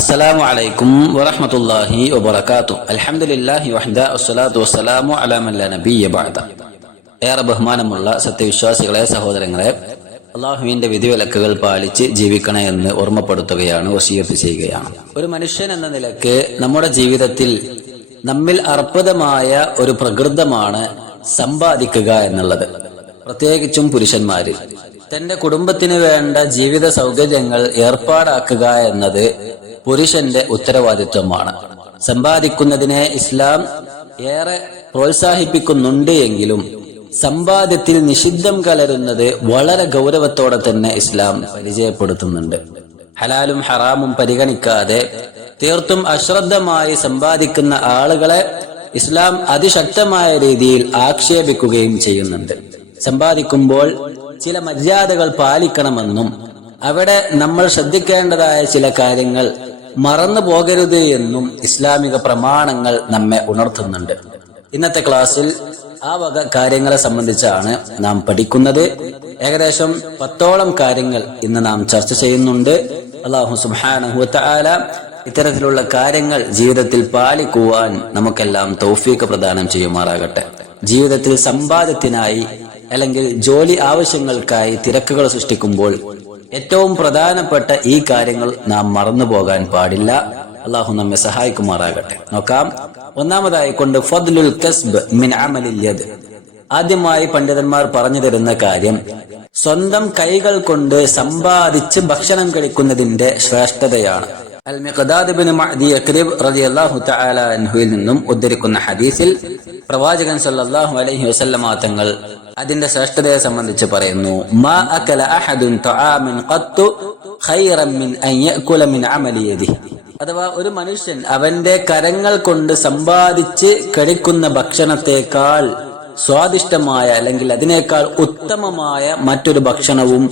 അസ്സലാമു അലൈക്കും വറഹ്മത്തുള്ളാഹി വബറകാതുഹു. അൽഹംദുലില്ലാഹി വഹ്ദ വസ്സലാത്തു വസ്സലാമു അലാ മൻ ലാ നബിയ്യ ബഅദ. ഏറെ ബഹുമാനമുള്ള സത്യവിശ്വാസികളെ, സഹോദരങ്ങളെ, അള്ളാഹുവിന്റെ വിധിവിലക്കുകൾ പാലിച്ച് ജീവിക്കണേ എന്ന് ഓർമ്മപ്പെടുത്തുകയാണ്, വസിയത്ത് ചെയ്യുകയാണ്. ഒരു മനുഷ്യൻ എന്ന നിലക്ക് നമ്മുടെ ജീവിതത്തിൽ നമ്മിൽ അർപ്പിതമായ ഒരു പ്രകൃതമാണ് സമ്പാദിക്കുക എന്നുള്ളത്. പ്രത്യേകിച്ചും പുരുഷന്മാരിൽ തന്റെ കുടുംബത്തിന് വേണ്ട ജീവിത സൗകര്യങ്ങൾ ഏർപ്പാടാക്കുക എന്നത് പുരുഷന്റെ ഉത്തരവാദിത്വമാണ്. സമ്പാദിക്കുന്നതിനെ ഇസ്ലാം ഏറെ പ്രോത്സാഹിപ്പിക്കുന്നുണ്ട് എങ്കിലും സമ്പാദ്യത്തിൽ നിഷിദ്ധം കലരുന്നത് വളരെ ഗൗരവത്തോടെ തന്നെ ഇസ്ലാം പരിചയപ്പെടുത്തുന്നുണ്ട്. ഹലാലും ഹറാമും പരിഗണിക്കാതെ തീർത്തും അശ്രദ്ധമായി സമ്പാദിക്കുന്ന ആളുകളെ ഇസ്ലാം അതിശക്തമായ രീതിയിൽ ആക്ഷേപിക്കുകയും ചെയ്യുന്നുണ്ട്. സമ്പാദിക്കുമ്പോൾ ചില മര്യാദകൾ പാലിക്കണമെന്നും അവിടെ നമ്മൾ ശ്രദ്ധിക്കേണ്ടതായ ചില കാര്യങ്ങൾ മറന്നു പോകരുത് എന്നും ഇസ്ലാമിക പ്രമാണങ്ങൾ നമ്മെ ഉണർത്തുന്നുണ്ട്. ഇന്നത്തെ ക്ലാസ്സിൽ ആ വക കാര്യങ്ങളെ സംബന്ധിച്ചാണ് നാം പഠിക്കുന്നത്. ഏകദേശം 10ഓളം കാര്യങ്ങൾ ഇന്ന് നാം ചർച്ച ചെയ്യുന്നുണ്ട്. അല്ലാഹു സുബ്ഹാനഹു വ തആല ഇത്തരത്തിലുള്ള കാര്യങ്ങൾ ജീവിതത്തിൽ പാലിക്കുവാൻ നമുക്കെല്ലാം തൗഫീഖ് പ്രദാനം ചെയ്യുമാറാകട്ടെ. ജീവിതത്തിൽ സമ്പാദ്യത്തിനായി അല്ലെങ്കിൽ ജോലി ആവശ്യങ്ങൾക്കായി തിരക്കുകൾ സൃഷ്ടിക്കുമ്പോൾ ഏറ്റവും പ്രധാനപ്പെട്ട ഈ കാര്യങ്ങൾ നാം മറന്നു പോകാൻ പാടില്ല. അള്ളാഹു നമ്മെ സഹായിക്കുമാറാകട്ടെ. നോക്കാം. ഒന്നാമതായി കൊണ്ട് ഫദ്ലുൽ കസ്ബ് മിൻ അമലിൽ യദ്. ആദ്യമായി പണ്ഡിതന്മാർ പറഞ്ഞു തരുന്ന കാര്യം സ്വന്തം കൈകൾ കൊണ്ട് സമ്പാദിച്ച് ഭക്ഷണം കഴിക്കുന്നതിന്റെ ശ്രേഷ്ഠതയാണ്. അൽ മിഖ്ദാദ് ഇബ്നു മഅദി യക്രിബ് റളിയല്ലാഹു തആല അൻഹുവിൽ നിന്നും ഉദ്ധരിക്കുന്ന ഹദീസിൽ പ്രവാചകൻ സല്ലല്ലാഹു അലൈഹി വസല്ലമ തങ്ങൾ അതിന്റെ ശ്രേഷ്ഠതയെ സംബന്ധിച്ച് പറയുന്നു: മാ അകല അഹദുൻ തആമൻ ഖത്തു ഖൈറൻ മിൻ അൻ യഅകുല മിൻ അമലി യദിഹി. അഥവാ ഒരു മനുഷ്യൻ അവന്റെ കരങ്ങൾ കൊണ്ട് സമ്പാദിച്ച് കഴിക്കുന്ന ഭക്ഷണത്തെക്കാൾ സ്വാദിഷ്ടമായ അല്ലെങ്കിൽ അതിനേക്കാൾ ഉത്തമമായ മറ്റൊരു ഭക്ഷണവും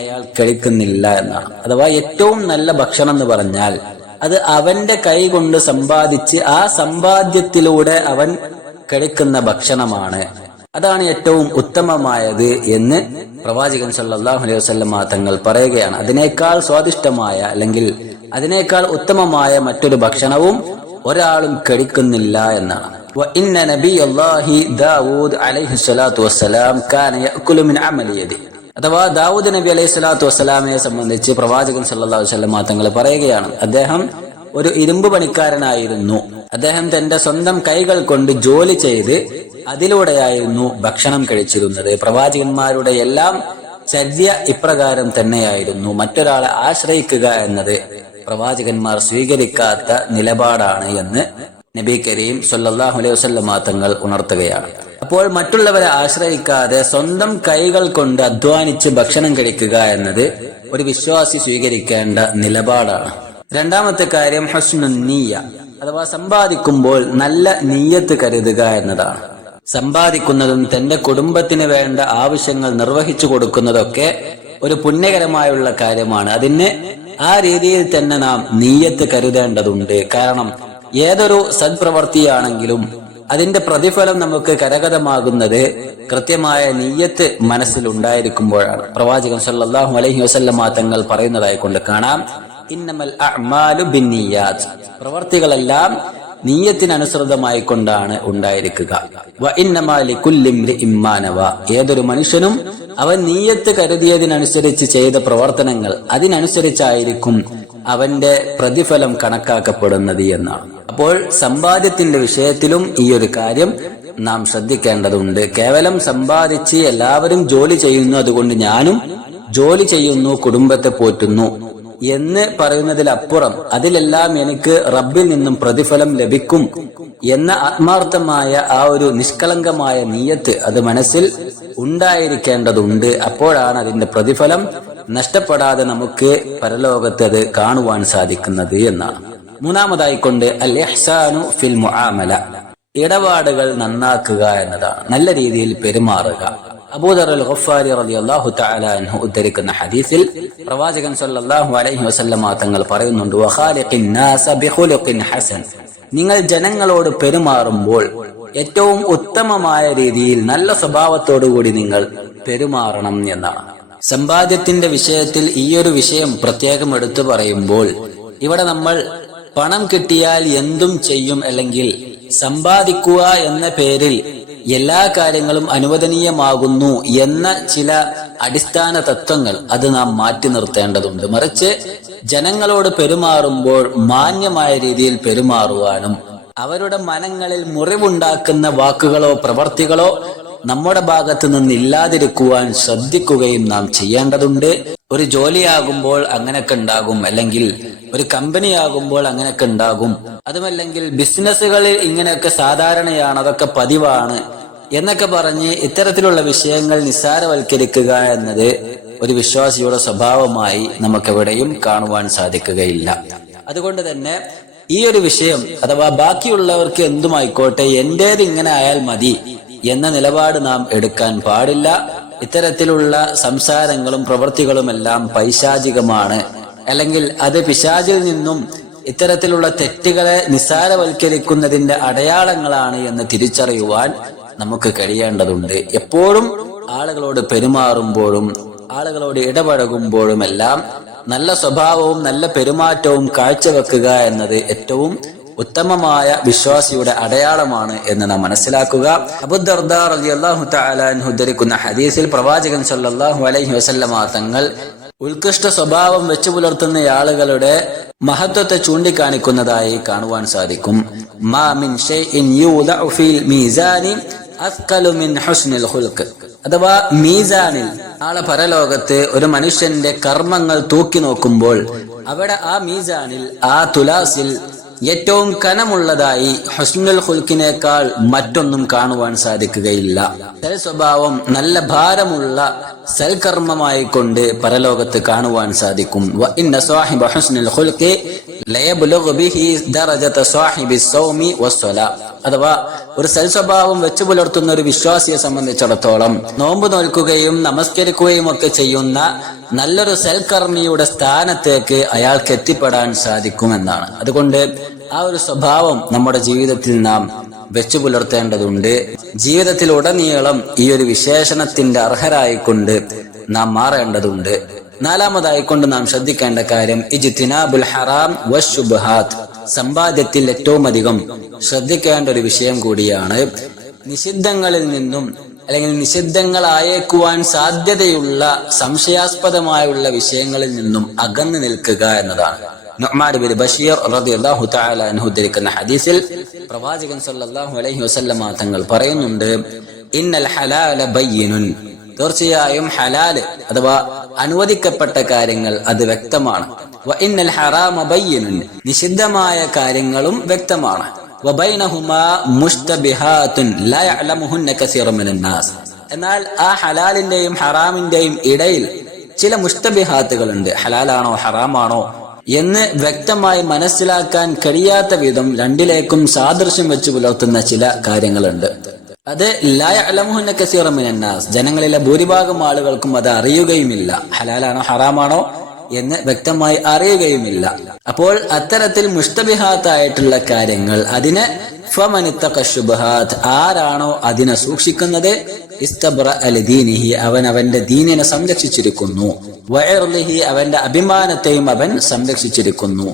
അയാൾ കഴിക്കുന്നില്ല എന്നാണ്. അഥവാ ഏറ്റവും നല്ല ഭക്ഷണം എന്ന് പറഞ്ഞാൽ അത് അവന്റെ കൈ കൊണ്ട് സമ്പാദിച്ച് ആ സമ്പാദ്യത്തിലൂടെ അവൻ കഴിക്കുന്ന ഭക്ഷണമാണ്. അതാണ് ഏറ്റവും ഉത്തമമായത് എന്ന് പ്രവാചകൻ സല്ലല്ലാഹു അലൈഹി വസല്ലമ തങ്ങൾ പറയുകയാണ്. അതിനേക്കാൾ സ്വാദിഷ്ടമായ അല്ലെങ്കിൽ അതിനേക്കാൾ ഉത്തമമായ മറ്റൊരു ഭക്ഷണവും ഒരാളും കഴിക്കുന്നില്ല എന്നാണ്. وإن نبي الله داود عليه الصلاة والسلام كان يأكل من عمل يده. അഥവാ ദാവൂദ് നബി അലൈഹി സ്വലാത്തു വസ്സലാമയെ സംബന്ധിച്ച് പ്രവാചകൻ സല്ലല്ലാഹു അലൈഹി വസല്ലം തങ്ങൾ പറയുകയാണ്, അദ്ദേഹം ഒരു ഇരുമ്പ് പണിക്കാരനായിരുന്നു. അദ്ദേഹം തന്റെ സ്വന്തം കൈകൾ കൊണ്ട് ജോലി ചെയ്ത് അതിലൂടെയായിരുന്നു ഭക്ഷണം കഴിച്ചിരുന്നത്. പ്രവാചകന്മാരുടെ എല്ലാം ചര്യ ഇപ്രകാരം തന്നെയായിരുന്നു. മറ്റൊരാളെ ആശ്രയിക്കുക എന്നത് പ്രവാചകന്മാർ സ്വീകരിക്കാത്ത നിലപാടാണ് എന്ന് നബി കരീം സല്ലല്ലാഹു അലൈഹി വസല്ലം തങ്ങൾ ഉണർത്തുകയാണ്. അപ്പോൾ മറ്റുള്ളവരെ ആശ്രയിക്കാതെ സ്വന്തം കൈകൾ കൊണ്ട് അധ്വാനിച്ച് ഭക്ഷണം കഴിക്കുക എന്നത് ഒരു വിശ്വാസി സ്വീകരിക്കേണ്ട നിലപാടാണ്. രണ്ടാമത്തെ കാര്യം ഹുസ്നുൻ നിയ്യ, അഥവാ സമ്പാദിക്കുമ്പോൾ നല്ല നിയ്യത്ത് കരുതുക എന്നതാണ്. സമ്പാദിക്കുന്നതും തന്റെ കുടുംബത്തിന് വേണ്ട ആവശ്യങ്ങൾ നിർവഹിച്ചു കൊടുക്കുന്നതൊക്കെ ഒരു പുണ്യകരമായുള്ള കാര്യമാണ്. അതിന് ആ രീതിയിൽ തന്നെ നാം നിയ്യത്ത് കരുതേണ്ടതുണ്ട്. കാരണം ഏതൊരു സദ്പ്രവർത്തിയാണെങ്കിലും അതിന്റെ പ്രതിഫലം നമുക്ക് കരഗതമാകുന്നത് കൃത്യമായ നിയ്യത്ത് മനസ്സിൽ ഉണ്ടായിരിക്കുമ്പോഴാണ്. പ്രവാചകൻ സല്ലല്ലാഹു അലൈഹി വസല്ലം തങ്ങൾ പറയുന്നതായി കൊണ്ട് കാണാം, ഇന്നമൽ അഅ്മാലു ബിന്നിയ്യാത്ത്. പ്രവർത്തികളെല്ലാം നിയ്യത്തിനനുസൃതമായി കൊണ്ടാണ് ഉണ്ടായിരിക്കുക. വ ഇന്നമാ ലികുല്ലി ഇംറിഇൻ മാ നവാ. ഏതൊരു മനുഷ്യനും അവൻ നിയ്യത്ത് കരുതിയതിനനുസരിച്ച് ചെയ്ത പ്രവർത്തനങ്ങൾ അതിനനുസരിച്ചായിരിക്കും അവന്റെ പ്രതിഫലം കണക്കാക്കപ്പെടുന്നത് എന്നാണ്. അപ്പോൾ സമ്പാദ്യത്തിന്റെ വിഷയത്തിലും ഈ ഒരു കാര്യം നാം ശ്രദ്ധിക്കേണ്ടതുണ്ട്. കേവലം സമ്പാദിച്ച് എല്ലാവരും ജോലി ചെയ്യുന്നു, അതുകൊണ്ട് ഞാനും ജോലി ചെയ്യുന്നു, കുടുംബത്തെ പോറ്റുന്നു എന്ന് പറയുന്നതിലപ്പുറം അതിലെല്ലാം എനിക്ക് റബ്ബിൽ നിന്നും പ്രതിഫലം ലഭിക്കും എന്ന ആത്മാർത്ഥമായ ആ ഒരു നിഷ്കളങ്കമായ നിയ്യത്ത് അത് മനസ്സിൽ ഉണ്ടായിരിക്കേണ്ടതുണ്ട്. അപ്പോഴാണ് അതിന്റെ പ്രതിഫലം നഷ്ടപ്പെടാതെ നമുക്ക് പരലോകത്ത് അത് കാണുവാൻ സാധിക്കുന്നത് എന്നാണ്. മൂന്നാമതായി കൊണ്ട് അൽ ഇഹ്സാനു ഫിൽ മുആമല, ഇടപാടുകൾ നന്നാക്കുക എന്നതാണ്. നല്ല രീതിയിൽ പെരുമാറുക. അബൂദർ അൽ ഗഫാരി റളിയല്ലാഹു തആല അൻഹു ഉദ്ധരിക്കുന്ന ഹദീസിൽ പ്രവാചകൻ സല്ലല്ലാഹു അലൈഹി വസല്ലം തങ്ങൾ പറയുന്നുണ്ട്, വഖാലിഖിൻ നാസ ബിഖുലുഖിൻ ഹസൻ. നിങ്ങൾ ജനങ്ങളോട് പെരുമാറുമ്പോൾ ഏറ്റവും ഉത്തമമായ രീതിയിൽ നല്ല സ്വഭാവത്തോടുകൂടി നിങ്ങൾ പെരുമാറണം എന്നാണ്. സമ്പാദ്യത്തിന്റെ വിഷയത്തിൽ ഈ ഒരു വിഷയം പ്രത്യേകം എടുത്തു പറയുമ്പോൾ ഇവിടെ നമ്മൾ പണം കിട്ടിയാൽ എന്തും ചെയ്യും, അല്ലെങ്കിൽ സമ്പാദിക്കുക എന്ന പേരിൽ എല്ലാ കാര്യങ്ങളും അനുവദനീയമാകുന്നു എന്ന ചില അടിസ്ഥാന തത്വങ്ങൾ അത് നാം മാറ്റി നിർത്തേണ്ടതുണ്ട്. മറിച്ച് ജനങ്ങളോട് പെരുമാറുമ്പോൾ മാന്യമായ രീതിയിൽ പെരുമാറുവാനും അവരുടെ മനങ്ങളിൽ മുറിവുണ്ടാക്കുന്ന വാക്കുകളോ പ്രവർത്തികളോ നമ്മുടെ ഭാഗത്ത് നിന്ന് ഇല്ലാതിരിക്കുവാൻ ശ്രദ്ധിക്കുകയും നാം ചെയ്യേണ്ടതുണ്ട്. ഒരു ജോലിയാകുമ്പോൾ അങ്ങനെയൊക്കെ ഉണ്ടാകും, അല്ലെങ്കിൽ ഒരു കമ്പനി ആകുമ്പോൾ അങ്ങനെയൊക്കെ ഉണ്ടാകും, അതുമല്ലെങ്കിൽ ബിസിനസ്സുകളിൽ ഇങ്ങനെയൊക്കെ സാധാരണയാണ്, അതൊക്കെ പതിവാണ് എന്നൊക്കെ പറഞ്ഞ് ഇത്തരത്തിലുള്ള വിഷയങ്ങൾ നിസ്സാരവൽക്കരിക്കുക എന്നത് ഒരു വിശ്വാസിയുടെ സ്വഭാവമായി നമുക്കെവിടെയും കാണുവാൻ സാധിക്കുകയില്ല. അതുകൊണ്ട് തന്നെ ഈ ഒരു വിഷയം അഥവാ ബാക്കിയുള്ളവർക്ക് എന്തുമായിക്കോട്ടെ എന്റേത് ഇങ്ങനെ ആയാൽ മതി എന്ന നിലപാട് നാം എടുക്കാൻ പാടില്ല. ഇത്തരത്തിലുള്ള സംസാരങ്ങളും പ്രവൃത്തികളുമെല്ലാം പൈശാചികമാണ്, അല്ലെങ്കിൽ അത് പിശാചിൽ നിന്നും ഇത്തരത്തിലുള്ള തെറ്റുകളെ നിസ്സാരവൽക്കരിക്കുന്നതിന്റെ അടയാളങ്ങളാണ് എന്ന് തിരിച്ചറിയുവാൻ നമുക്ക് കഴിയേണ്ടതുണ്ട്. എപ്പോഴും ആളുകളോട് പെരുമാറുമ്പോഴും ആളുകളോട് ഇടപഴകുമ്പോഴുമെല്ലാം നല്ല സ്വഭാവവും നല്ല പെരുമാറ്റവും കാഴ്ചവെക്കുക എന്നത് ഏറ്റവും ഉത്തമമായ വിശ്വാസിയുടെ അടയാളമാണ് എന്ന് നാം മനസ്സിലാക്കുക. അബൂ ദർദാ റളിയല്ലാഹു തആല അൻഹു ഉദ്ധരിക്കുന്ന ഹദീസിൽ പ്രവാചകൻ സല്ലല്ലാഹു അലൈഹി വസല്ലമ തങ്ങൾ ഉത്കൃഷ്ട സ്വഭാവം വെച്ചു പുലർത്തുന്ന ആളുകളുടെ മഹത്വത്തെ ചൂണ്ടിക്കാണിക്കുന്നതായി കാണുവാൻ സാധിക്കും. മാ മിൻ ഷൈഇൻ യൂദഉ ഫീൽ മീസാനി അസ്ഖലു മിൻ ഹുസ്നിൽ ഖുൽഖ്. അഥവാ മീസാനിൽ, നാളെ പരലോകത്ത് ഒരു മനുഷ്യന്റെ കർമ്മങ്ങൾ തൂക്കി നോക്കുമ്പോൾ അവിടെ ആ മീസാനിൽ, ആ തുലാസിൽ ഏറ്റവും കനമുള്ളതായി ഹുസ്നുൽ ഖുൽഖിനേക്കാൾ മറ്റൊന്നും കാണുവാൻ സാധിക്കുകയില്ല. സൽ സ്വഭാവം നല്ല ഭാരമുള്ള സൽക്കർമ്മമായി കൊണ്ട് പരലോകത്ത് കാണുവാൻ സാധിക്കും. വ ഇന്ന സാഹിബ ഹുസ്നുൽ ഖുൽഖി ലയബ്ലുഗു ബിഹി ദറജത സാഹിബി സൗമി വസ്സലാ. അഥവാ ഒരു സൽസ്വഭാവം വെച്ചു പുലർത്തുന്ന ഒരു വിശ്വാസിയെ സംബന്ധിച്ചിടത്തോളം നോമ്പ് നോൽക്കുകയും നമസ്കരിക്കുകയും ഒക്കെ ചെയ്യുന്ന നല്ലൊരു സൽക്കർമ്മിയുടെ സ്ഥാനത്തേക്ക് അയാൾക്ക് എത്തിപ്പെടാൻ സാധിക്കുമെന്നാണ്. അതുകൊണ്ട് ആ ഒരു സ്വഭാവം നമ്മുടെ ജീവിതത്തിൽ നാം വെച്ചു പുലർത്തേണ്ടതുണ്ട്. ജീവിതത്തിലുടനീളം ഈ ഒരു വിശേഷണത്തിന്റെ അർഹരായിക്കൊണ്ട് നാം മാറേണ്ടതുണ്ട്. നാലാമതായിക്കൊണ്ട് നാം ശ്രദ്ധിക്കേണ്ട കാര്യം ഇജ്തിനാബുൽ ഹറാം വശുബ്ഹാത്ത്. സമ്പാദ്യത്തിൽ ഏറ്റവും അധികം ശ്രദ്ധിക്കേണ്ട ഒരു വിഷയം കൂടിയാണ് നിഷിദ്ധങ്ങളിൽ നിന്നും, അല്ലെങ്കിൽ നിഷിദ്ധങ്ങളായേക്കുവാൻ സാധ്യതയുള്ള സംശയാസ്പദമായുള്ള വിഷയങ്ങളിൽ നിന്നും അകന്നു നിൽക്കുക എന്നതാണ്. നുഅ്മാൻ ബിൻ ബശീർ റളിയല്ലാഹു തആല അൻഹു ഉദ്ധരിക്കുന്ന ഹദീസിൽ പ്രവാചകൻ സല്ലല്ലാഹു അലൈഹി വസല്ലമ തങ്ങൾ പറയുന്നുണ്ട്, ഇന്നൽ ഹലാല ബയ്യിനുൻ. തീർച്ചയായും ഹലാല് അഥവാ അനുവദിക്കപ്പെട്ട കാര്യങ്ങൾ അത് വ്യക്തമാണ്. വ ഇന്നൽ ഹറാമ ബയ്യിനുൻ. നിഷിദ്ധമായ കാര്യങ്ങളും വ്യക്തമാണ്. വ ബൈനഹുമാ മുസ്തബിഹാത്തുൻ ലാ യഅലമുഹുന്ന കസീറു മിനൻ നാസ്. എന്നാൽ ആ ഹലാലിന്റെയും ഹറാമിന്റെയും ഇടയിൽ ചില മുസ്തബിഹാത്തുകളുണ്ട്. ഹലാലാണോ ഹറാമാണോ എന്ന് വ്യക്തമായി മനസ്സിലാക്കാൻ കഴിയാത്ത വിധം രണ്ടിലേക്കും സാദൃശ്യം വെച്ച് പുലർത്തുന്ന ചില കാര്യങ്ങളുണ്ട്. അത് ലാ യഅലമുഹുന്ന കസീറു മിനൻ നാസ്. ജനങ്ങളിലെ ഭൂരിഭാഗം ആളുകൾക്കും അത് അറിയുകയുമില്ല. ഹലാലാണോ ഹറാമാണോ എന്ന് വ്യക്തമായി അറിയുകയുമില്ല. അപ്പോൾ അത്തരത്തിൽ മുസ്തബിഹാത്തായിട്ടുള്ള കാര്യങ്ങൾ, അതിനെ ഫമനിത്തഖ ശുബ്ഹാത്ത്, ആരാണോ അതിനെ സൂക്ഷിക്കുന്നത്, ഇസ്തബ്റഅ ലിദീനിഹി, അവൻ അവന്റെ ദീനിനെ സംരക്ഷിച്ചിരിക്കുന്നു. വഇർളിഹി, അവന്റെ അഭിമാനത്തെയും അവൻ സംരക്ഷിച്ചിരിക്കുന്നു.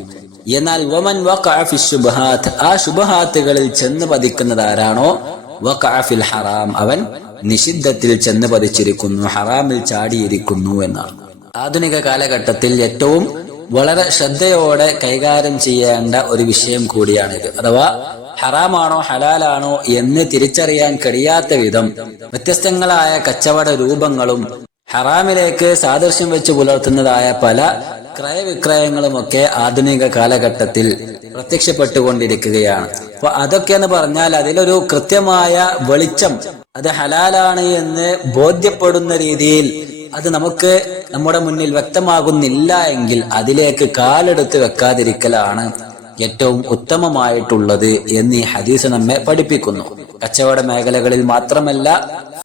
എന്നാൽ വമൻ വഖഅ ഫി ശുബ്ഹാത്ത്, ആ ശുബ്ഹാത്തുകളിൽ ചെന്ന് പതിക്കുന്നത് ആരാണോ, വഖഅ ഫിൽ ഹറാം, അവൻ നിഷിദ്ധത്തിൽ ചെന്ന് പതിച്ചിരിക്കുന്നു, ഹറാമിൽ ചാടിയിരിക്കുന്നു എന്നാണ്. ആധുനിക കാലഘട്ടത്തിൽ ഏറ്റവും വളരെ ശ്രദ്ധയോടെ കൈകാര്യം ചെയ്യേണ്ട ഒരു വിഷയം കൂടിയാണിത്. അഥവാ ഹറാമാണോ ഹലാലാണോ എന്ന് തിരിച്ചറിയാൻ കഴിയാത്ത വിധം വ്യത്യസ്തങ്ങളായ കച്ചവട രൂപങ്ങളും ഹറാമിലേക്ക് സാദൃശ്യം വെച്ച് പുലർത്തുന്നതായ പല ക്രയവിക്രയങ്ങളുമൊക്കെ ആധുനിക കാലഘട്ടത്തിൽ പ്രത്യക്ഷപ്പെട്ടുകൊണ്ടിരിക്കുകയാണ്. അപ്പൊ അതൊക്കെ എന്ന് പറഞ്ഞാൽ അതിലൊരു കൃത്യമായ വെളിച്ചം, അത് ഹലാലാണ് എന്ന് ബോധ്യപ്പെടുന്ന രീതിയിൽ അത് നമുക്ക് നമ്മുടെ മുന്നിൽ വ്യക്തമാകുന്നില്ല എങ്കിൽ അതിലേക്ക് കാലെടുത്ത് വെക്കാതിരിക്കലാണ് ഏറ്റവും ഉത്തമമായിട്ടുള്ളത് എന്ന് ഈ ഹദീസ് നമ്മെ പഠിപ്പിക്കുന്നു. കച്ചവട മേഖലകളിൽ മാത്രമല്ല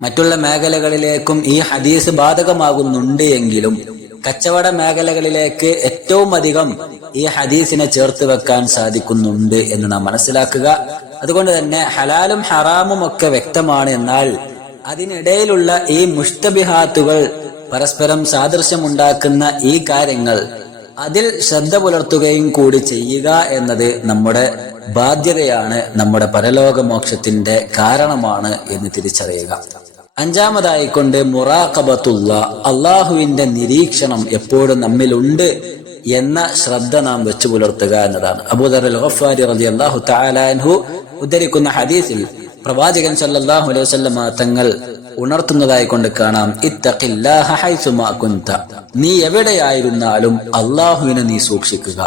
മറ്റുള്ള മേഖലകളിലേക്കും ഈ ഹദീസ് ബാധകമാകുന്നുണ്ട് എങ്കിലും കച്ചവട മേഖലകളിലേക്ക് ഏറ്റവും അധികം ഈ ഹദീസിനെ ചേർത്ത് വെക്കാൻ സാധിക്കുന്നുണ്ട് എന്ന് നാം മനസ്സിലാക്കുക. അതുകൊണ്ട് തന്നെ ഹലാലും ഹറാമും ഒക്കെ വ്യക്തമാണ്. എന്നാൽ അതിനിടയിലുള്ള ഈ മുസ്തബിഹാത്തുകൾ, പരസ്പരം സാദൃശ്യമുണ്ടാക്കുന്ന ഈ കാര്യങ്ങൾ അതിൽ ശ്രദ്ധ പുലർത്തുകയും കൂടി ചെയ്യുക എന്നത് നമ്മുടെ ബാധ്യതയാണ്, നമ്മുടെ പരലോകമോക്ഷത്തിന്റെ കാരണമാണ് എന്ന് തിരിച്ചറിയുക. അഞ്ചാമതായിക്കൊണ്ട് മുറാഖബത്തുള്ള, അള്ളാഹുവിന്റെ നിരീക്ഷണം എപ്പോഴും നമ്മിലുണ്ട് എന്ന ശ്രദ്ധ നാം വെച്ചു പുലർത്തുക എന്നതാണ്. അബൂദർ അൽ ഗഫാരി റളിയല്ലാഹു തആല അൻഹു ഉദ്ധരിക്കുന്ന ഹദീസിൽ പ്രവാചകൻ സല്ലല്ലാഹു അലൈഹി വസല്ലം തങ്ങൾ ഉണർത്തുന്നതായി കൊണ്ട് കാണാം, ഇത്തഖില്ലാഹ ഹൈസുമാ കുൻത, നീ എവിടെയായിരുന്നാലും അള്ളാഹുവിനെ നീ സൂക്ഷിക്കുക.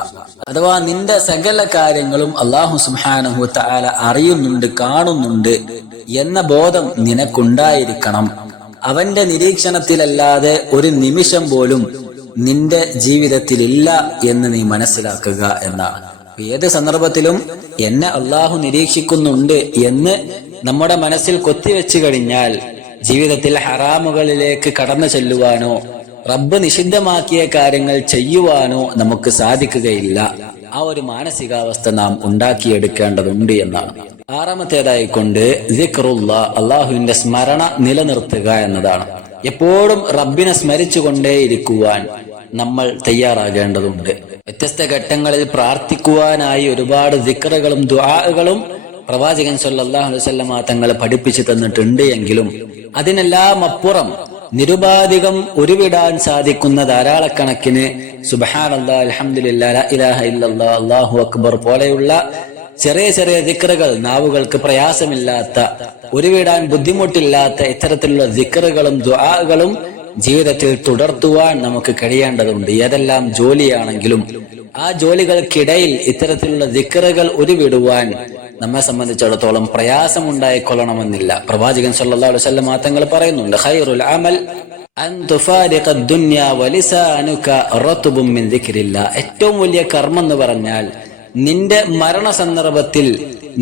അഥവാ നിന്റെ സകല കാര്യങ്ങളും അള്ളാഹു സുബ്ഹാനഹു വ തആല അറിയുന്നുണ്ട്, കാണുന്നുണ്ട് എന്ന ബോധം നിനക്കുണ്ടായിരിക്കണം. അവന്റെ നിരീക്ഷണത്തിലല്ലാതെ ഒരു നിമിഷം പോലും നിന്റെ ജീവിതത്തിലില്ല എന്ന് നീ മനസ്സിലാക്കുക എന്നാണ്. ഏത് സന്ദർഭത്തിലും എന്നെ അള്ളാഹു നിരീക്ഷിക്കുന്നുണ്ട് എന്ന് നമ്മുടെ മനസ്സിൽ കൊത്തിവെച്ചു കഴിഞ്ഞാൽ ജീവിതത്തിൽ ഹറാമുകളിലേക്ക് കടന്നു ചെല്ലുവാനോ റബ്ബ് നിഷിദ്ധമാക്കിയ കാര്യങ്ങൾ ചെയ്യുവാനോ നമുക്ക് സാധിക്കുകയില്ല. ആ ഒരു മാനസികാവസ്ഥ നാം ഉണ്ടാക്കിയെടുക്കേണ്ടതുണ്ട് എന്നാണ്. ആറാമത്തേതായിക്കൊണ്ട് ദിക്റുല്ലാ, അള്ളാഹുവിന്റെ സ്മരണ നിലനിർത്തുക എന്നതാണ്. എപ്പോഴും റബ്ബിനെ സ്മരിച്ചുകൊണ്ടേയിരിക്കുവാൻ നമ്മൾ തയ്യാറാകേണ്ടതുണ്ട്. വ്യത്യസ്ത ഘട്ടങ്ങളിൽ പ്രാർത്ഥിക്കുവാനായി ഒരുപാട് ദിക്റുകളും ദുആകളും പ്രവാചകൻ സല്ലല്ലാഹു അലൈഹി വസല്ലം തങ്ങൾ പഠിപ്പിച്ചു തന്നിട്ടുണ്ട്. എങ്കിലും അതിനെല്ലാം അപ്പുറം നിരുപാധികം ഉരുവിടാൻ സാധിക്കുന്ന ധാരാളക്കണക്കിന് സുബ്ഹാനല്ലാഹ്, അൽഹംദുലില്ലാഹ്, ലാ ഇലാഹ ഇല്ലല്ലാഹ്, അല്ലാഹു അക്ബർ പോലെയുള്ള ചെറിയ ചെറിയ ദിക്റുകൾ, നാവുകൾക്ക് പ്രയാസമില്ലാത്ത, ഉരുവിടാൻ ബുദ്ധിമുട്ടില്ലാത്ത ഇത്തരത്തിലുള്ള ദിക്റുകളും ദുആകളും ജീവിതത്തിൽ തുടർത്തുവാൻ നമുക്ക് കഴിയേണ്ടതുണ്ട്. ഏതെല്ലാം ജോലിയാണെങ്കിലും ആ ജോലികൾക്കിടയിൽ ഇത്തരത്തിലുള്ള ദിക്റുകൾ ഉരുവിടുവാൻ നമ്മെ സംബന്ധിച്ചിടത്തോളം പ്രയാസമുണ്ടായിക്കൊള്ളണമെന്നില്ല. പ്രവാചകൻ സല്ലല്ലാഹു അലൈഹി വസല്ലം തങ്ങൾ പറയുന്നുണ്ട്, ഖൈറുൽ അമൽ അൻ തുഫാരിഖ ദുനിയ വലിസാനുക റത്ബും മിൻ ദിക്രില്ലാഹ്. ഏറ്റവും വലിയ കർമ്മം എന്ന് പറഞ്ഞാൽ നിന്റെ മരണ സന്ദർഭത്തിൽ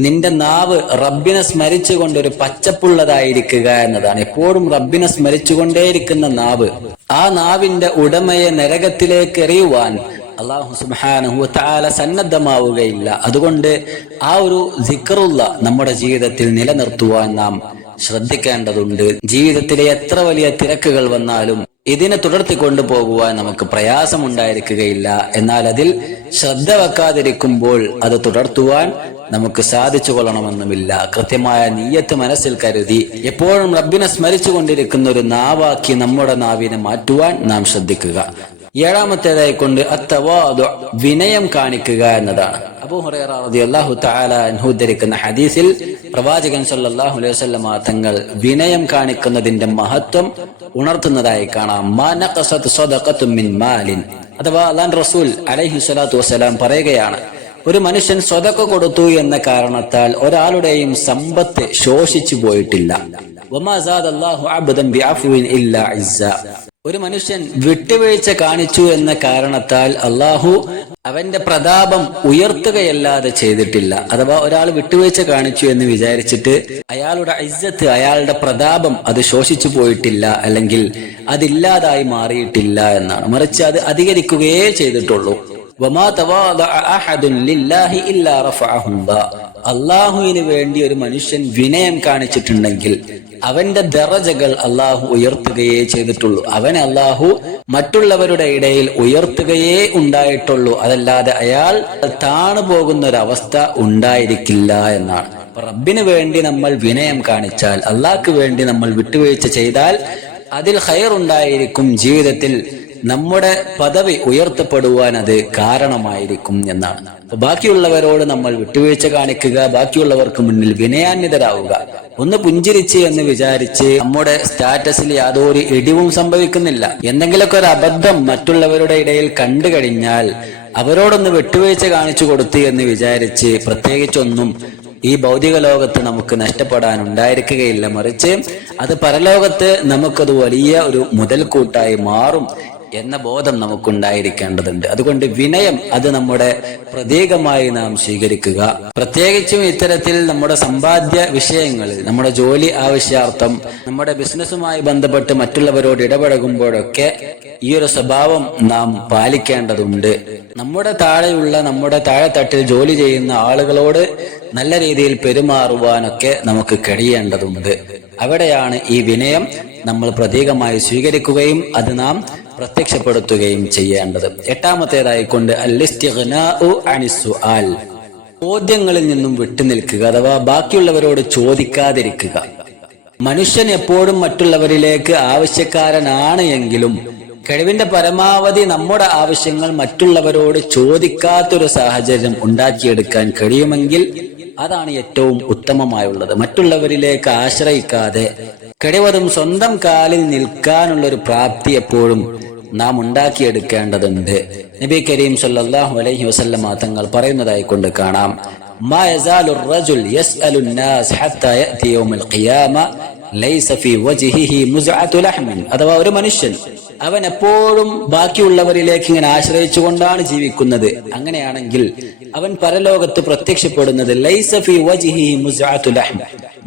നിന്റെ നാവ് റബ്ബിനെ സ്മരിച്ചുകൊണ്ടൊരു പച്ചപ്പുള്ളതായിരിക്കുക എന്നതാണ്. എപ്പോഴും റബ്ബിനെ സ്മരിച്ചുകൊണ്ടേയിരിക്കുന്ന നാവ്, ആ നാവിന്റെ ഉടമയെ നരകത്തിലേക്ക് എറിയുവാൻ അല്ലാഹു സുബ്ഹാനഹു വ തആല സന്നദ്ധമാവുകയില്ല. അതുകൊണ്ട് ആ ഒരു ദിക്റുള്ള നമ്മുടെ ജീവിതത്തിൽ നിലനിർത്തുവാൻ നാം ശ്രദ്ധിക്കേണ്ടതുണ്ട്. ജീവിതത്തിലെ എത്ര വലിയ തിരക്കുകൾ വന്നാലും ഇതിനെ തുടർത്തിക്കൊണ്ടു പോകുവാൻ നമുക്ക് പ്രയാസമുണ്ടായിരിക്കുകയില്ല. എന്നാൽ അതിൽ ശ്രദ്ധ വെക്കാതിരിക്കുമ്പോൾ അത് തുടർത്തുവാൻ നമുക്ക് സാധിച്ചു കൊള്ളണമെന്നുമില്ല. കൃത്യമായ നിയ്യത്ത് മനസ്സിൽ കരുതി എപ്പോഴും റബ്ബിനെ സ്മരിച്ചു കൊണ്ടിരിക്കുന്ന ഒരു നാവാക്കി നമ്മുടെ നാവിനെ മാറ്റുവാൻ നാം ശ്രദ്ധിക്കുക. ഏഴാമത്തേതായിക്കൊണ്ട് അത്തവാദു, വിനയം കാണിക്കുക എന്നതാണ്. അബൂ ഹുറൈറ റളിയല്ലാഹു തആല അൻഹു ഉദ്ധരിക്കുന്ന ഹദീസിൽ പ്രവാചകൻ സല്ലല്ലാഹു അലൈഹി വസല്ലം തങ്ങൾ വിനയം കാണിക്കുന്നതിന്റെ മഹത്വം ഉണർത്തുന്നതായി കാണാം. മാ നഖസത് സദഖത്തും മിൻ മാലിൻ, അഥവാ അല്ലാഹു റസൂൽ അലൈഹി സ്വലാത്തു വസ്സലാം പറയുകയാണ്, ഒരു മനുഷ്യൻ സ്വതക്ക കൊടുത്തു എന്ന കാരണത്താൽ ഒരാളുടെയും സമ്പത്ത് ശോഷിച്ചു പോയിട്ടില്ല. വമാ സാദല്ലാഹു അബ്ദൻ ബിഅഫ്വിൻ ഇല്ലാ ഇസ്സ, ഒരു മനുഷ്യൻ വിട്ടുവീഴ്ച കാണിച്ചു എന്ന കാരണത്താൽ അള്ളാഹു അവന്റെ പ്രതാപം ഉയർത്തുകയല്ലാതെ ചെയ്തിട്ടില്ല. അഥവാ ഒരാൾ വിട്ടുവീഴ്ച കാണിച്ചു എന്ന് വിചാരിച്ചിട്ട് അയാളുടെ ഇസ്സത്ത്, അയാളുടെ പ്രതാപം അത് ശോഷിച്ചു പോയിട്ടില്ല, അല്ലെങ്കിൽ അതില്ലാതായി മാറിയിട്ടില്ല എന്നാണ്. മറിച്ച് അത് അധികരിക്കുകയേ ചെയ്തിട്ടുള്ളൂ. വമാ തവാദഅ അഹദുൻ ലില്ലാഹി ഇല്ലാ റഫഅഹു അല്ലാഹ്, അള്ളാഹുവിന് വേണ്ടി ഒരു മനുഷ്യൻ വിനയം കാണിച്ചിട്ടുണ്ടെങ്കിൽ അവന്റെ ദറജകൾ അള്ളാഹു ഉയർത്തുകയേ ചെയ്തിട്ടുള്ളൂ. അവനെ അള്ളാഹു മറ്റുള്ളവരുടെ ഇടയിൽ ഉയർത്തുകയേ ഉണ്ടായിട്ടുള്ളൂ. അതല്ലാതെ അയാൾ താണു പോകുന്ന ഒരവസ്ഥ ഉണ്ടായിരിക്കില്ല എന്നാണ്. റബ്ബിന് വേണ്ടി നമ്മൾ വിനയം കാണിച്ചാൽ, അള്ളാഹ്ക്ക് വേണ്ടി നമ്മൾ വിട്ടുവീഴ്ച ചെയ്താൽ അതിൽ ഖൈറുണ്ടായിരിക്കും. ജീവിതത്തിൽ നമ്മുടെ പദവി ഉയർത്തപ്പെടുവാൻ അത് കാരണമായിരിക്കും എന്നാണ്. അപ്പൊ ബാക്കിയുള്ളവരോട് നമ്മൾ വിട്ടുവീഴ്ച കാണിക്കുക, ബാക്കിയുള്ളവർക്ക് മുന്നിൽ വിനയാന്വിതരാവുക. ഒന്ന് പുഞ്ചിരിച്ച് എന്ന് വിചാരിച്ച് നമ്മുടെ സ്റ്റാറ്റസിൽ യാതൊരു ഇടിവും സംഭവിക്കുന്നില്ല. എന്തെങ്കിലുമൊക്കെ ഒരു അബദ്ധം മറ്റുള്ളവരുടെ ഇടയിൽ കണ്ടു കഴിഞ്ഞാൽ അവരോടൊന്ന് വിട്ടുവീഴ്ച കാണിച്ചു കൊടുത്തു എന്ന് വിചാരിച്ച് പ്രത്യേകിച്ചൊന്നും ഈ ഭൗതിക ലോകത്ത് നമുക്ക് നഷ്ടപ്പെടാൻ ഉണ്ടായിരിക്കുകയില്ല. മറിച്ച് അത് പരലോകത്ത് നമുക്കത് വലിയ ഒരു മുതൽക്കൂട്ടായി മാറും എന്ന ബോധം നമുക്കുണ്ടായിരിക്കേണ്ടതുണ്ട്. അതുകൊണ്ട് വിനയം അത് നമ്മുടെ പ്രതീകമായി നാം സ്വീകരിക്കുക. പ്രത്യേകിച്ചും ഇത്തരത്തിൽ നമ്മുടെ സമ്പാദ്യ വിഷയങ്ങളിൽ, നമ്മുടെ ജോലി ആവശ്യാർത്ഥം, നമ്മുടെ ബിസിനസ്സുമായി ബന്ധപ്പെട്ട് മറ്റുള്ളവരോട് ഇടപഴകുമ്പോഴൊക്കെ ഈ ഒരു സ്വഭാവം നാം പാലിക്കേണ്ടതുണ്ട്. നമ്മുടെ താഴെയുള്ള, നമ്മുടെ താഴെത്തട്ടിൽ ജോലി ചെയ്യുന്ന ആളുകളോട് നല്ല രീതിയിൽ പെരുമാറുവാനൊക്കെ നമുക്ക് കഴിയേണ്ടതുണ്ട്. അവിടെയാണ് ഈ വിനയം നമ്മൾ പ്രതീകമായി സ്വീകരിക്കുകയും അത് നാം പ്രത്യക്ഷപ്പെടുത്തുകയും ചെയ്യേണ്ടത്. എട്ടാമത്തേതായിക്കൊണ്ട് അൽ-ഇസ്തിഗ്നാഉ അനിസ്സുആൽ, ചോദ്യങ്ങളിൽ നിന്നും വിട്ടുനിൽക്കുക, അഥവാ ബാക്കിയുള്ളവരോട് ചോദിക്കാതിരിക്കുക. മനുഷ്യൻ എപ്പോഴും മറ്റുള്ളവരിലേക്ക് ആവശ്യക്കാരനാണ് എങ്കിലും കഴിവിന്റെ പരമാവധി നമ്മുടെ ആവശ്യങ്ങൾ മറ്റുള്ളവരോട് ചോദിക്കാത്തൊരു സാഹചര്യം ഉണ്ടാക്കിയെടുക്കാൻ കഴിയുമെങ്കിൽ അതാണ് ഏറ്റവും ഉത്തമമായുള്ളത്. മറ്റുള്ളവരിലേക്ക് ആശ്രയിക്കാതെ കഴിവതും സ്വന്തം കാലിൽ നിൽക്കാനുള്ള ഒരു പ്രാപ്തി എപ്പോഴും നാം ഉണ്ടാക്കിയെടുക്കേണ്ടതുണ്ട്. നബി കരീം സല്ലല്ലാഹു അലൈഹി വസല്ലം തങ്ങൾ പറയുന്നതായി കൊണ്ട് കാണാം, മാ യസാലു റജുൽ യസ്അലു الناس ഹത്താ യഅതി യൗമൽ ഖിയാമ ലൈസ ഫീ വജ്ഹിഹി മുസ്അതു ലഹ്മിൻ, അഥവാ ഒരു മനുഷ്യൻ അവൻ എപ്പോഴും ബാക്കിയുള്ളവരിലേക്ക് ഇങ്ങനെ ആശ്രയിച്ചുകൊണ്ടാണ് ജീവിക്കുന്നത്. അങ്ങനെയാണെങ്കിൽ അവൻ പരലോകത്ത് പ്രത്യക്ഷപ്പെടുന്നത് ലൈസ ഫീ വജ്ഹിഹി മുസ്അതു ലഹ്ം,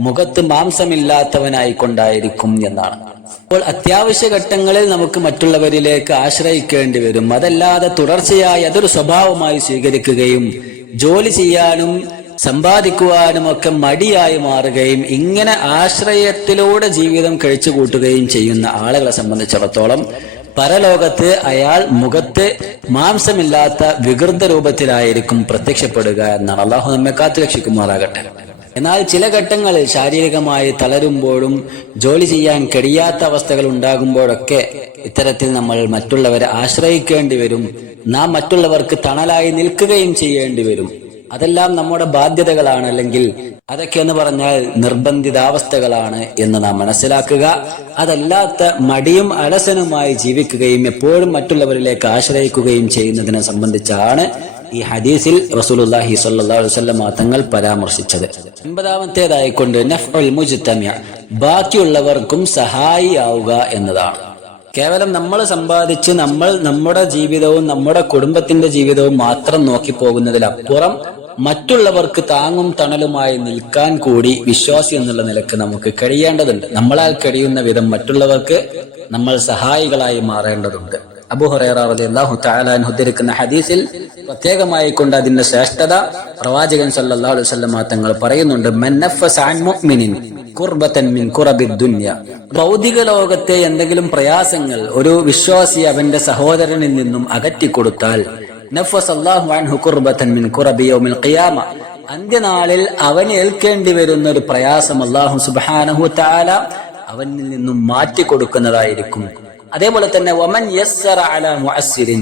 മുഖത്ത് മാംസമില്ലാത്തവനായി കൊണ്ടായിരിക്കും എന്നാണ്. അപ്പോൾ അത്യാവശ്യ ഘട്ടങ്ങളിൽ നമുക്ക് മറ്റുള്ളവരിലേക്ക് ആശ്രയിക്കേണ്ടി വരും. അതല്ലാതെ തുടർച്ചയായി അതൊരു സ്വഭാവമായി സ്വീകരിക്കുകയും ജോലി ചെയ്യാനും സമ്പാദിക്കുവാനും ഒക്കെ മടിയായി മാറുകയും ഇങ്ങനെ ആശ്രയത്തിലൂടെ ജീവിതം കഴിച്ചു കൂട്ടുകയും ചെയ്യുന്ന ആളുകളെ സംബന്ധിച്ചിടത്തോളം പരലോകത്ത് അയാൾ മുഖത്ത് മാംസമില്ലാത്ത വികൃത രൂപത്തിലായിരിക്കും പ്രത്യക്ഷപ്പെടുക എന്നാണ്. അള്ളാഹു നമ്മെ കാത്തുരക്ഷിക്കുമാറാകട്ടെ. എന്നാൽ ചില ഘട്ടങ്ങളിൽ ശാരീരികമായി തളരുമ്പോഴും ജോലി ചെയ്യാൻ കഴിയാത്ത അവസ്ഥകൾ ഉണ്ടാകുമ്പോഴൊക്കെ ഇത്തരത്തിൽ നമ്മൾ മറ്റുള്ളവരെ ആശ്രയിക്കേണ്ടി വരും. നാം മറ്റുള്ളവർക്ക് തണലായി നിൽക്കുകയും ചെയ്യേണ്ടി വരും. അതെല്ലാം നമ്മുടെ ബാധ്യതകളാണ്, അല്ലെങ്കിൽ അതൊക്കെ എന്ന് പറഞ്ഞാൽ നിർബന്ധിതാവസ്ഥകളാണ് എന്ന് നാം മനസ്സിലാക്കുക. അതല്ലാത്ത മടിയും അലസനുമായി ജീവിക്കുകയും എപ്പോഴും മറ്റുള്ളവരിലേക്ക് ആശ്രയിക്കുകയും ചെയ്യുന്നതിനെ സംബന്ധിച്ചാണ് ഈ ഹദീസിൽ റസൂലുള്ളാഹി സ്വല്ലല്ലാഹു അലൈഹി വസല്ലം തങ്ങൾ പരാമർശിച്ചത്. ഒൻപതാമത്തേതായിക്കൊണ്ട് നഫ്ഉൽ മുജ്തമി, ബാക്കിയുള്ളവർക്കും സഹായിയാവുക എന്നതാണ്. കേവലം നമ്മൾ സമ്പാദിച്ച് നമ്മുടെ ജീവിതവും നമ്മുടെ കുടുംബത്തിന്റെ ജീവിതവും മാത്രം നോക്കി പോകുന്നതിലപ്പുറം മറ്റുള്ളവർക്ക് താങ്ങും തണലുമായി നിൽക്കാൻ കൂടി വിശ്വാസി എന്നുള്ള നിലക്ക് നമുക്ക് കഴിയേണ്ടതുണ്ട്. നമ്മളാൽ കഴിയുന്ന വിധം മറ്റുള്ളവർക്ക് നമ്മൾ സഹായികളായി മാറേണ്ടതുണ്ട്. അബൂ ഹുറൈറ റളിയല്ലാഹു തആല അൻഹു ഉദ്ധരിക്കുന്ന ഹദീസിൽ പ്രത്യേകമായി കൊണ്ട് അതിന്റെ ശ്രേഷ്ഠത പ്രവാചകൻ സല്ലല്ലാഹു അലൈഹി വസല്ലം തങ്ങൾ പറയുന്നുണ്ട്, മൻ നഫസ അൻ മുഅ്മിനിൻ ഖുർബതൻ മിൻ ഖുറബിദ് ദുനിയ, ഭൗതിക ലോകത്തെ എന്തെങ്കിലും പ്രയാസങ്ങൾ ഒരു വിശ്വാസി അവന്റെ സഹോദരനിൽ നിന്നും അകറ്റിക്കൊടുത്താൽ നഫസല്ലാഹു അൻഹു ഖുർബതൻ മിൻ ഖുറബി യൗമിൽ ഖിയാമ, അന്ത്യനാളിൽ അവന് ഏൽക്കേണ്ടി വരുന്ന ഒരു പ്രയാസം അല്ലാഹു സുബ്ഹാനഹു വ തആല അവനിൽ നിന്നും മാറ്റി കൊടുക്കുന്നതായിരിക്കും. അതേപോലെ തന്നെ വമൻ യസ്സറ അലാ മുഅസ്സിരിൻ,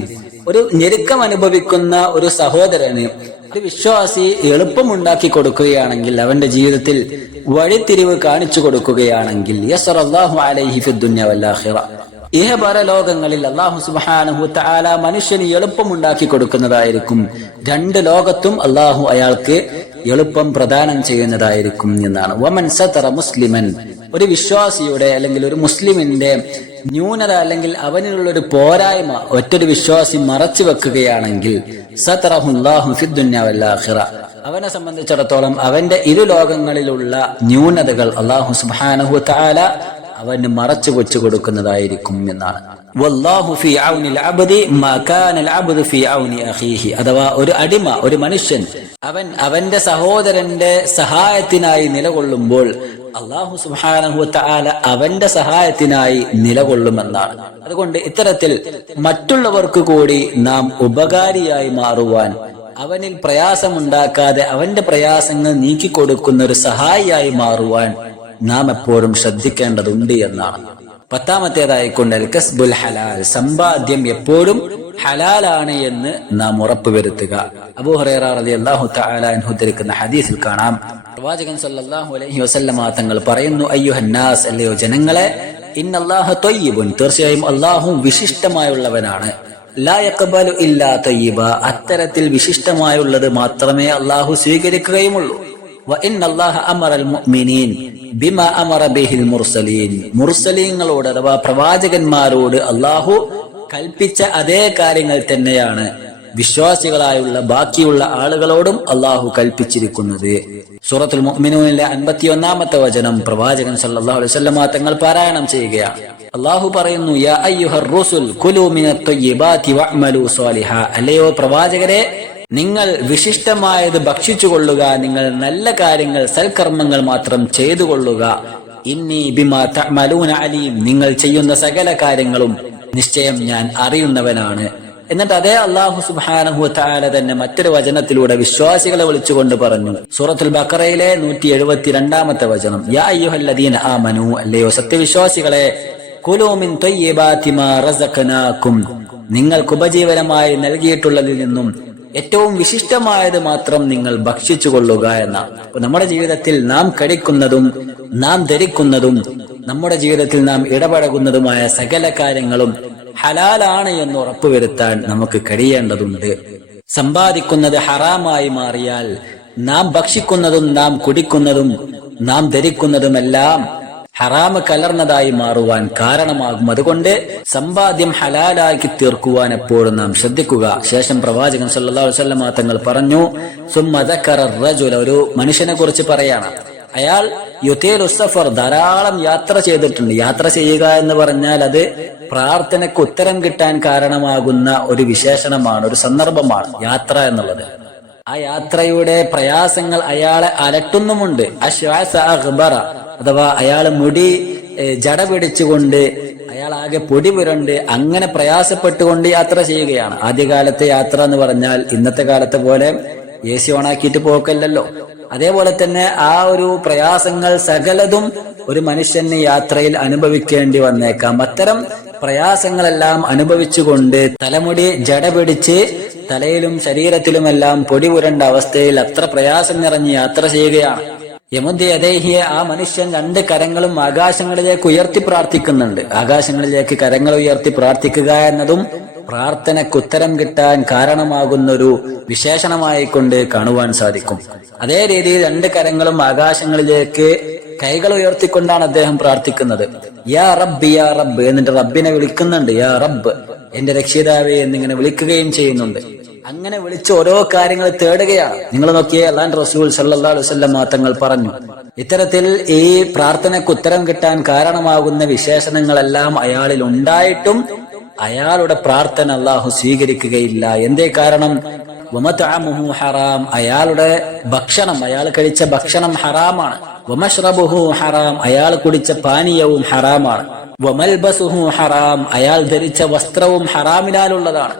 ഒരു ഞെരുക്കം അനുഭവിക്കുന്ന ഒരു സഹോദരന് ഒരു വിശ്വാസി എളുപ്പമുണ്ടാക്കി കൊടുക്കുകയാണെങ്കിൽ, അവന്റെ ജീവിതത്തിൽ വഴിത്തിരിവ് കാണിച്ചു കൊടുക്കുകയാണെങ്കിൽ യസ്സറല്ലാഹു അലൈഹി ഫിദ്ദുനിയ വൽ ആഖിറ, ഇഹപര ലോകങ്ങളിൽ അല്ലാഹു സുബ്ഹാനഹു വ തആല മനുഷ്യന് എളുപ്പമുണ്ടാക്കി കൊടുക്കുന്നതായിരിക്കും. രണ്ട് ലോകത്തും അല്ലാഹു അയാൾക്ക് എളുപ്പം പ്രദാനം ചെയ്യുന്നതായിരിക്കും എന്നാണ്. വമൻ സതറ മുസ്ലിമൻ, ഒരു വിശ്വാസിയുടെ അല്ലെങ്കിൽ ഒരു മുസ്ലിമിന്റെ ന്യൂനത അല്ലെങ്കിൽ അവനിലുള്ള ഒരു പോരായ്മ ഒറ്റൊരു വിശ്വാസി മറച്ചു വെക്കുകയാണെങ്കിൽ സതറഹുല്ലാഹു ഫിദ്ദുനിയ വൽ ആഖിറ, അവനെ സംബന്ധിച്ചിടത്തോളം അവന്റെ ഇരു ലോകങ്ങളിലുള്ള ന്യൂനതകൾ അല്ലാഹു സുബ്ഹാനഹു വ തആല അവന് മറച്ചു വെച്ചു കൊടുക്കുന്നതായിരിക്കും എന്നാണ്. വല്ലാഹു ഫീ ഔനിൽ അബ്ദി മാ കാനൽ അബ്ദു ഫീ ഔനി അഖീഹി, അഥവാ ഒരു അടിമ, ഒരു മനുഷ്യൻ അവന്റെ സഹോദരന്റെ സഹായത്തിനായി നിലകൊള്ളുമ്പോൾ അല്ലാഹു സുബ്ഹാനഹു വ തആല അവന്റെ സഹായത്തിനായി നിലകൊള്ളുമെന്നാണ്. അതുകൊണ്ട് ഇത്തരത്തിൽ മറ്റുള്ളവർക്ക് കൂടി നാം ഉപകാരിയായി മാറുവാൻ, അവനിൽ പ്രയാസമുണ്ടാക്കാതെ അവന്റെ പ്രയാസങ്ങൾ നീക്കിക്കൊടുക്കുന്ന ഒരു സഹായിയായി മാറുവാൻ നാം എപ്പോഴും ശ്രദ്ധിക്കേണ്ടതുണ്ട് എന്നാണ്. പത്താമത്തേതായിക്കൊണ്ട് അൽ കസ്ബുൽ ഹലാൽ, സമ്പാദ്യം എപ്പോഴും ഹലാലാണ് എന്ന് നാം ഉറപ്പുവരുത്തുക. അബൂ ഹുറൈറ റളിയല്ലാഹു തആല അൻഹു ഉദ്ധരിക്കുന്ന ഹദീസിൽ കാണാം, പ്രവാചകൻ സല്ലല്ലാഹു അലൈഹി വസല്ലം തങ്ങൾ പറയുന്നു, അയ്യുഹന്നാസ്, അല്ലയോ ജനങ്ങളെ, ഇന്നല്ലാഹ ത്വയ്യിബുൻ, തീർച്ചയായും അല്ലാഹു വിശിഷ്ടമായുള്ളവനാണ്. ലാ യഖ്ബലു ഇല്ലാ ത്വയ്യിബ, അത്തരത്തിൽ വിശിഷ്ടമായുള്ളത് മാത്രമേ അല്ലാഹു സ്വീകരിക്കുകയുമുള്ളൂ. വഇന്നല്ലാഹ അമറൽ മുഅ്മിനീൻ ബിമാ അമറ ബിഹിൽ മുർസലീൻ, മുർസലീങ്ങളോട് അഥവാ പ്രവാചകന്മാരോട് അല്ലാഹു കൽപ്പിച്ച അതേ കാര്യങ്ങൾ തന്നെയാണ് വിശ്വാസികളായുള്ള ബാക്കിയുള്ള ആളുകളോടും അല്ലാഹു കൽപ്പിച്ചിരിക്കുന്നത്. സൂറത്തുൽ മുഅ്മിനൂനിലെ 51-ാമത്തെ വചനം പ്രവാചകൻ സല്ലല്ലാഹു അലൈഹി വസല്ലം തങ്ങൾ പാരായണം ചെയ്യുകയാണ്. അല്ലാഹു പറയുന്നു, യാ അയ്യുഹർ റുസുൽ കുലൂ മിനത് ത്വയ്യിബാതി വഅമലൂ സ്വാലിഹാ, അല്ലയോ പ്രവാചകരെ, നിങ്ങൾ വിശിഷ്ടമായത് ഭക്ഷിച്ചുകൊള്ളുക, നിങ്ങൾ നല്ല കാര്യങ്ങൾ സൽക്കർമ്മങ്ങൾ മാത്രം ചെയ്തുകൊള്ളുക. ഇന്നി ബിമാ തഅമലൂന അലീം, നിങ്ങൾ ചെയ്യുന്ന സകല കാര്യങ്ങളും നിശ്ചയം ഞാൻ അറിയുന്നവനാണ്. എന്നിട്ട് അതേ അല്ലാഹു സുബ്ഹാനഹു വ തആല തന്നെ മറ്റൊരു വചനത്തിലൂടെ വിശ്വാസികളെ വിളിച്ചുകൊണ്ട് പറഞ്ഞു. സൂറത്തുൽ ബഖറയിലെ 172-ാമത്തെ വചനം, യാ അയ്യുഹല്ലദീന ആമനൂ, അല്ലയോ സത്യവിശ്വാസികളെ, കുലൂ മിൻ ത്വയ്യിബാതി മാ റസഖനാകും, നിങ്ങൾക്ക് ഉപജീവനമായി നൽകിയിട്ടുള്ളതിൽ നിന്നും ഏറ്റവും വിശിഷ്ടമായത് മാത്രം നിങ്ങൾ ഭക്ഷിച്ചു കൊള്ളുക എന്നാണ്. അപ്പൊ നമ്മുടെ ജീവിതത്തിൽ നാം കഴിക്കുന്നതും നാം ധരിക്കുന്നതും നമ്മുടെ ജീവിതത്തിൽ നാം ഇടപഴകുന്നതുമായ സകല കാര്യങ്ങളും ഹലാലാണ് എന്ന് ഉറപ്പുവരുത്താൻ നമുക്ക് കഴിയേണ്ടതുണ്ട്. സമ്പാദിക്കുന്നത് ഹറാമായി മാറിയാൽ നാം ഭക്ഷിക്കുന്നതും നാം കുടിക്കുന്നതും നാം ധരിക്കുന്നതുമെല്ലാം ഹറാമ് കലർന്നതായി മാറുവാൻ കാരണമാകും. അതുകൊണ്ട് സമ്പാദ്യം ഹലാലാക്കി തീർക്കുവാൻ എപ്പോഴും നാം ശ്രദ്ധിക്കുക. ശേഷം പ്രവാചകൻ സല്ലല്ലാഹു അലൈഹി വസല്ലം തങ്ങൾ പറഞ്ഞു, സുമ്മ ദക്കറ റജുല, ഒരു മനുഷ്യനെ കുറിച്ച് പറയാണ്, അയാൾ യുതീലു സഫർ, ധാരാളം യാത്ര ചെയ്തിട്ടുണ്ട്. യാത്ര ചെയ്യുക എന്ന് പറഞ്ഞാൽ അത് പ്രാർത്ഥനയ്ക്ക് ഉത്തരം കിട്ടാൻ കാരണമാകുന്ന ഒരു വിശേഷണമാണ്, ഒരു സന്ദർഭമാണ് യാത്ര എന്നുള്ളത്. ആ യാത്രയുടെ പ്രയാസങ്ങൾ അയാളെ അലട്ടുന്നുമുണ്ട്. അശ്വാസ അഖ്ബറ, അഥവാ അയാൾ മുടി ജട പിടിച്ചുകൊണ്ട് അയാൾ ആകെ പൊടി പുരണ്ട് അങ്ങനെ പ്രയാസപ്പെട്ടുകൊണ്ട് യാത്ര ചെയ്യുകയാണ്. ആദ്യകാലത്തെ യാത്ര എന്ന് പറഞ്ഞാൽ ഇന്നത്തെ കാലത്തെ പോലെ AC ഓണാക്കിയിട്ട് പോക്കല്ലല്ലോ. അതേപോലെ തന്നെ ആ ഒരു പ്രയാസങ്ങൾ സകലതും ഒരു മനുഷ്യന് യാത്രയിൽ അനുഭവിക്കേണ്ടി വന്നേക്കാം. അത്തരം പ്രയാസങ്ങളെല്ലാം അനുഭവിച്ചുകൊണ്ട് തലമുടി ജട പിടിച്ച് തലയിലും ശരീരത്തിലുമെല്ലാം പൊടി പുരണ്ട അവസ്ഥയിൽ അത്ര പ്രയാസം നിറഞ്ഞ് യാത്ര ചെയ്യുകയാണ്. യമുദ്ദി യദൈഹി, ആ മനുഷ്യൻ രണ്ട് കരങ്ങളും ആകാശങ്ങളിലേക്ക് ഉയർത്തി പ്രാർത്ഥിക്കുന്നുണ്ട്. ആകാശങ്ങളിലേക്ക് കരങ്ങൾ ഉയർത്തി പ്രാർത്ഥിക്കുക എന്നതും പ്രാർത്ഥനയ്ക്ക് ഉത്തരം കിട്ടാൻ കാരണമാകുന്ന ഒരു വിശേഷണമായി കൊണ്ട് കാണുവാൻ സാധിക്കും. അതേ രീതിയിൽ രണ്ട് കരങ്ങളും ആകാശങ്ങളിലേക്ക് കൈകൾ ഉയർത്തിക്കൊണ്ടാണ് അദ്ദേഹം പ്രാർത്ഥിക്കുന്നത്. യാ റബ്ബ് യാ റബ്ബ്, എന്നിട്ട് റബ്ബിനെ വിളിക്കുന്നുണ്ട്. യാ റബ്ബ്, എന്റെ രക്ഷിതാവേ എന്നിങ്ങനെ വിളിക്കുകയും ചെയ്യുന്നുണ്ട്. അങ്ങനെ വിളിച്ച് ഓരോ കാര്യങ്ങൾ തേടുകയാണ്. നിങ്ങൾ നോക്കിയേ, അല്ലാഹു റസൂൽ സല്ലല്ലാഹു അലൈഹി വസല്ലം തങ്ങൾ പറഞ്ഞു, ഇത്തരത്തിൽ ഈ പ്രാർത്ഥനയ്ക്ക് ഉത്തരം കിട്ടാൻ കാരണമാകുന്ന വിശേഷണങ്ങളെല്ലാം അയാളിൽ ഉണ്ടായിട്ടും അയാളുടെ പ്രാർത്ഥന അല്ലാഹു സ്വീകരിക്കുകയില്ല. എന്തേ കാരണം? വമതഅമുഹു ഹറാം, അയാളുടെ ഭക്ഷണം, അയാൾ കഴിച്ച ഭക്ഷണം ഹറാമാണ്. വമശ്റബുഹു ഹറാം, അയാൾ കുടിച്ച പാനീയവും ഹറാമാണ്. വമൽബസുഹു ഹറാം, അയാൾ ധരിച്ച വസ്ത്രവും ഹറാമിനാലുള്ളതാണ്.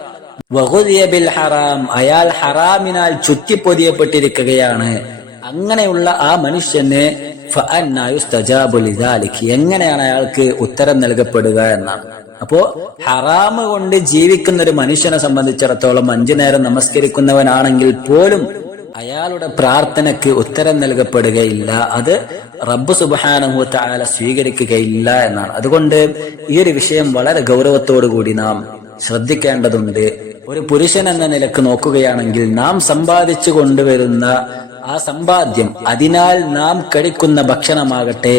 വഗുദിയ ബിൽ ഹറാം, അയാൾ ഹറാമിനാൽ ചുറ്റിപ്പൊതിയപ്പെട്ടിരിക്കുകയാണ്. അങ്ങനെയുള്ള ആ മനുഷ്യന് ഫഅന്നാ യുസ്തജാബു ലിദാലിക്, എങ്ങനെയാണ് അയാൾക്ക് ഉത്തരം നൽകപ്പെടുക എന്നാണ്. അപ്പോ ഹറാമ് കൊണ്ട് ജീവിക്കുന്ന ഒരു മനുഷ്യനെ സംബന്ധിച്ചിടത്തോളം 5 നേരം നമസ്കരിക്കുന്നവനാണെങ്കിൽ പോലും അയാളുടെ പ്രാർത്ഥനയ്ക്ക് ഉത്തരം നൽകപ്പെടുകയില്ല. അത് റബ്ബ് സുബ്ഹാനഹു വ തആല സ്വീകരിക്കുകയില്ല എന്നാണ്. അതുകൊണ്ട് ഈ ഒരു വിഷയം വളരെ ഗൗരവത്തോടു കൂടി നാം ശ്രദ്ധിക്കേണ്ടതുണ്ട്. ഒരു പുരുഷൻ എന്ന നിലക്ക് നോക്കുകയാണെങ്കിൽ നാം സമ്പാദിച്ചു കൊണ്ടുവരുന്ന ആ സമ്പാദ്യം, അതിനാൽ നാം കഴിക്കുന്ന ഭക്ഷണമാകട്ടെ,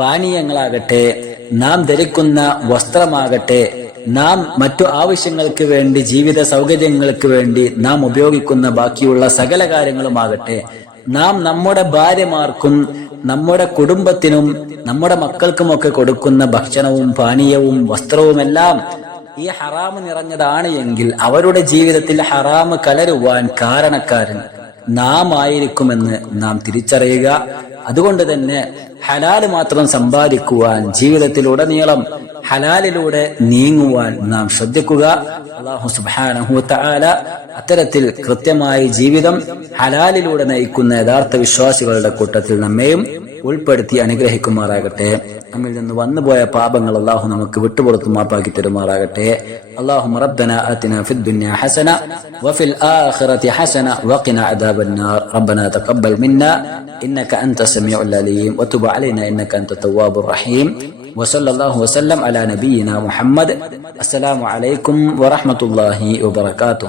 പാനീയങ്ങളാകട്ടെ, നാം ധരിക്കുന്ന വസ്ത്രമാകട്ടെ, നാം മറ്റു ആവശ്യങ്ങൾക്ക് വേണ്ടി, ജീവിത സൗകര്യങ്ങൾക്ക് വേണ്ടി നാം ഉപയോഗിക്കുന്ന ബാക്കിയുള്ള സകല കാര്യങ്ങളുമാകട്ടെ, നാം നമ്മുടെ ഭാര്യമാർക്കും നമ്മുടെ കുടുംബത്തിനും നമ്മുടെ മക്കൾക്കുമൊക്കെ കൊടുക്കുന്ന ഭക്ഷണവും പാനീയവും വസ്ത്രവുമെല്ലാം ഈ ഹറാമ് നിറഞ്ഞതാണ് എങ്കിൽ അവരുടെ ജീവിതത്തിൽ ഹറാമ് കലരുവാൻ കാരണക്കാരൻ നാം ആയിരിക്കുമെന്ന് നാം തിരിച്ചറിയുക. അതുകൊണ്ട് തന്നെ ഹലാല് മാത്രം സമ്പാദിക്കുവാൻ, ജീവിതത്തിലുടനീളം ഹലാലിലൂടെ നീങ്ങുവാൻ നാം ശ്രദ്ധിക്കുക. അല്ലാഹു സുബ്ഹാനഹു വ തആല അത്തരത്തിൽ കൃത്യമായി ജീവിതം ഹലാലിലൂടെ നയിക്കുന്ന യഥാർത്ഥ വിശ്വാസികളുടെ കൂട്ടത്തിൽ നമ്മെയും ഉൾപ്പെടുത്തി അനുഗ്രഹിക്കുമാറാകട്ടെ. നമ്മിൽ നിന്ന് വന്നുപോയ പാപങ്ങൾ അല്ലാഹു നമുക്ക് വിട്ടുപുറത്തു മാപ്പാക്കി തരുമാറാകട്ടെ. اللهم ربنا آتنا في الدنيا حسنة وفي الآخرة حسنة وقنا عذاب النار. ربنا تقبل منا إنك أنت السميع العليم وتب علينا إنك أنت التواب الرحيم. وصلى الله وسلم على نبينا محمد. السلام عليكم ورحمة الله وبركاته.